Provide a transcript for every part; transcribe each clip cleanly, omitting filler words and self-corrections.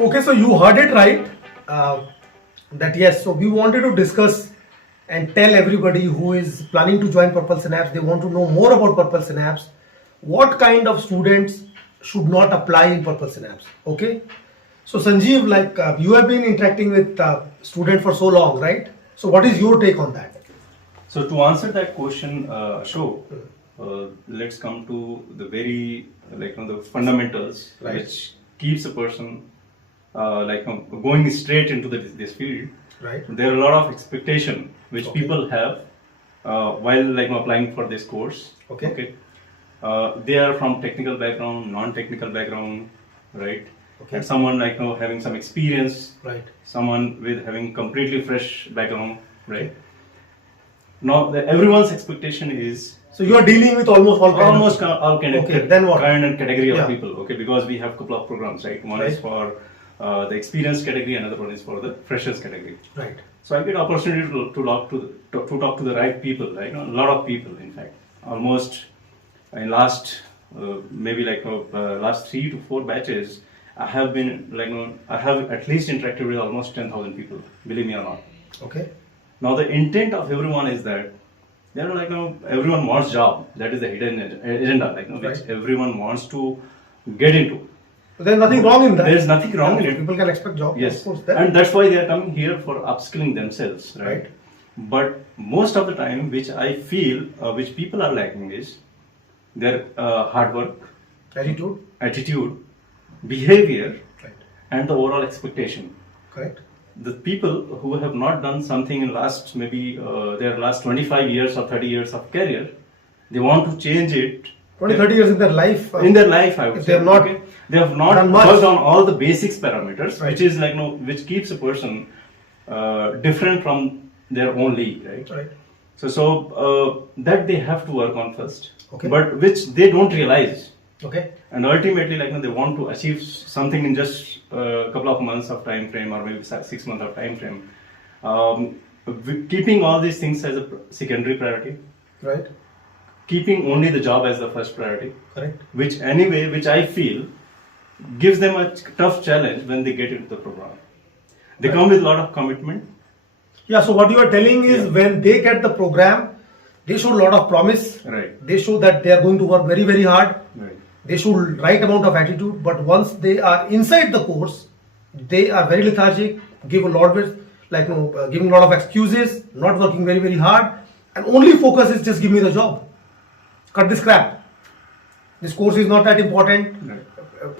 Okay, so you heard it right. That yes, so we wanted to discuss and tell everybody who is planning to join Purple Synapse, they want to know more about Purple Synapse, what kind of students should not apply in Purple Synapse. Okay, so Sanjeev, like you have been interacting with students for so long, right? So what is your take on that? So to answer that question, Ashok, let's come to the very the fundamentals Right. which keeps a person going straight into this field. Right. There are a lot of expectation which Okay. people have while applying for this course. Okay. They are from technical background, non-technical background, right? Okay. And someone having some experience, Right. someone with having completely fresh background, right? Now, everyone's expectation is So you are dealing with almost all kinds. almost all kind of Okay, then what? kind and category Yeah. of people. Okay, because we have couple of programs, right? One is Right. for the experienced category, another one is for the freshers category. Right. So I get opportunity to talk to the right people, right? A lot of people, in fact, almost in last last 3 to 4 batches, I have been I have at least interacted with almost 10,000 people. Believe me or not. Okay. Now the intent of everyone is that they are everyone wants job. That is the hidden agenda, which Right. everyone wants to get into. So there's nothing wrong in that. There's nothing wrong in it. People can expect job. Yes, Of course. That. and that's why they are coming here for upskilling themselves, right? Right. But most of the time, which I feel, which people are lacking is their hard work, attitude, behavior, Right. and the overall expectation. Correct. The people who have not done something in last their last 25 years or 30 years of career, they want to change it 20, 30 years in their life. in their life. I would if say they have not okay? They have not done much. worked on all the basics parameters, Right. which is which keeps a person different from their own league, right? Right. So that they have to work on first, Okay. but which they don't realize. Okay. And ultimately, they want to achieve something in just a couple of months of time frame, or maybe 6 months of time frame. Keeping all these things as a secondary priority, Right. keeping only the job as the first priority, Correct. which I feel gives them a tough challenge when they get into the program. They come with a lot of commitment. Yeah. So what you are telling is Yeah. when they get the program, they show a lot of promise. Right. They show that they are going to work very, very hard. Right. They show right amount of attitude. But once they are inside the course, they are very lethargic, give a lot of giving a lot of excuses, not working very, very hard, and only focus is just give me the job. Cut this crap. This course is not that important. Right.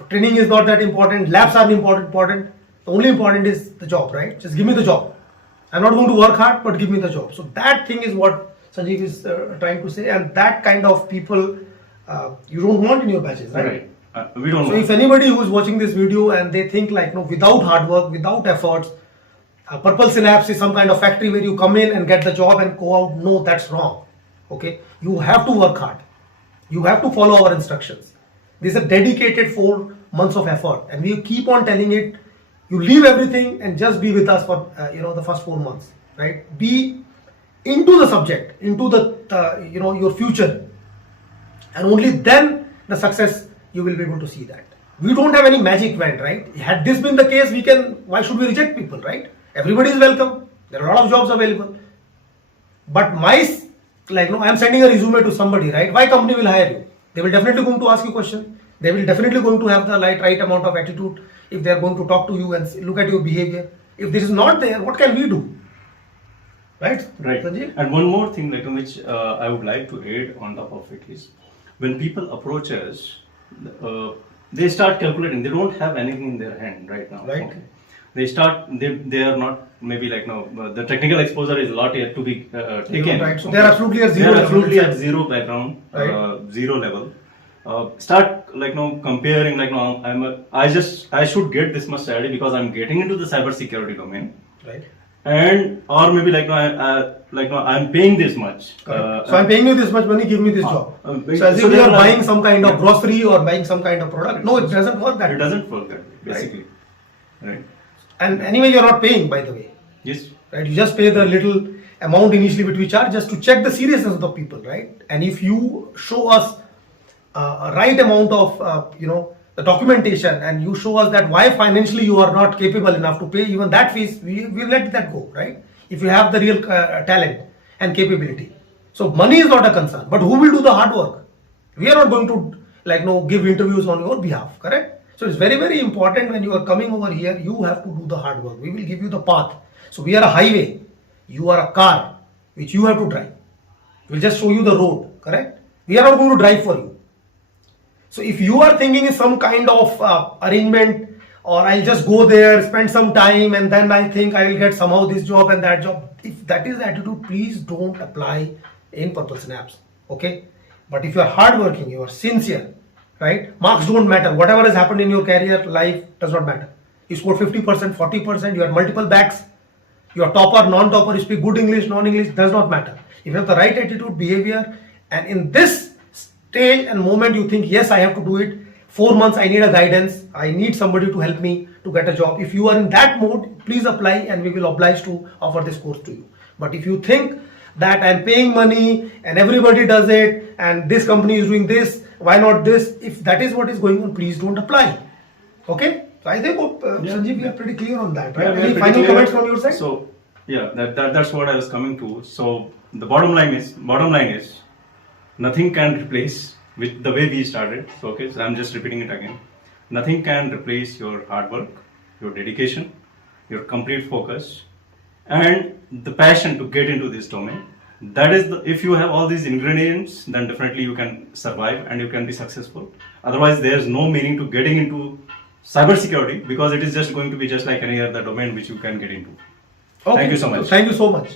Training is not that important. Labs are important. The only important is the job, right? Just give me the job. I'm not going to work hard, but give me the job. So that thing is what Sanjeev is trying to say, and that kind of people you don't want in your batches, right? Right. We don't So know. if anybody who is watching this video and they think without hard work, without efforts, Purple Synapse is some kind of factory where you come in and get the job and go out. No, that's wrong. Okay, you have to work hard. You have to follow our instructions. This is a dedicated 4 months of effort, and we keep on telling it. You leave everything and just be with us for the first 4 months, right? Be into the subject, into the your future, and only then the success you will be able to see that. We don't have any magic wand, right? Had this been the case, why should we reject people, right? Everybody is welcome. There are a lot of jobs available. But I'm sending a resume to somebody, right? Why company will hire you? They will definitely going to ask you questions. They will definitely going to have the right amount of attitude if they are going to talk to you and look at your behavior. If this is not there, what can we do? Right? Right. Sanjeev? And one more thing which I would like to add on top of it is when people approach us, they start calculating. They don't have anything in their hand right now. Right. Okay. They are not maybe the technical exposure is a lot yet to be taken. Right. So they are absolutely at zero. They are level absolutely at itself. zero background, Right. zero level. Start comparing I should get this much salary because I'm getting into the cyber security domain, Right. and or maybe I'm paying this much. Correct. So I'm paying you this much money, give me this job. So as so if you they are are buying some kind of yeah. grocery or buying some kind of product. No, it doesn't work that It way. doesn't work that way, basically. Right. And anyway, you're not paying, by the way. Yes. Right? You just pay the little amount initially which we charge just to check the seriousness of the people, right? And if you show us a right amount of, the documentation, and you show us that why financially you are not capable enough to pay even that fees, we let that go, right? If you have the real talent and capability. So money is not a concern, but who will do the hard work? We are not going to give interviews on your behalf, correct? So it's very, very important when you are coming over here, you have to do the hard work. We will give you the path. So we are a highway, you are a car which you have to drive. We'll just show you the road, correct? We are not going to drive for you. So if you are thinking is some kind of arrangement, or I'll just go there, spend some time, and then I think I will get somehow this job and that job. If that is the attitude, please don't apply in Purple Synapse. Okay? But if you are hardworking, you are sincere, right? Marks don't matter. Whatever has happened in your career, life does not matter. You score 50%, 40%, you have multiple backs, you are topper, non-topper, you speak good English, non-English, does not matter. If you have the right attitude, behavior, and in this stage and moment you think, yes, I have to do it, 4 months I need a guidance, I need somebody to help me to get a job. If you are in that mode, please apply and we will oblige to offer this course to you. But if you think that I'm paying money and everybody does it and this company is doing this, why not this? If that is what is going on, please don't apply. Okay? So I think, Sanjeev, we are pretty clear on that, right? Yeah, we are Any pretty final clear. comments from your side? So yeah, that's what I was coming to. So the bottom line is nothing can replace, with the way we started. So okay, so I'm just repeating it again. Nothing can replace your hard work, your dedication, your complete focus, and the passion to get into this domain. That is if you have all these ingredients, then definitely you can survive and you can be successful. Otherwise, there's no meaning to getting into cybersecurity, because it is just going to be just like any other domain which you can get into. Okay. Thank you so much. Thank you so much.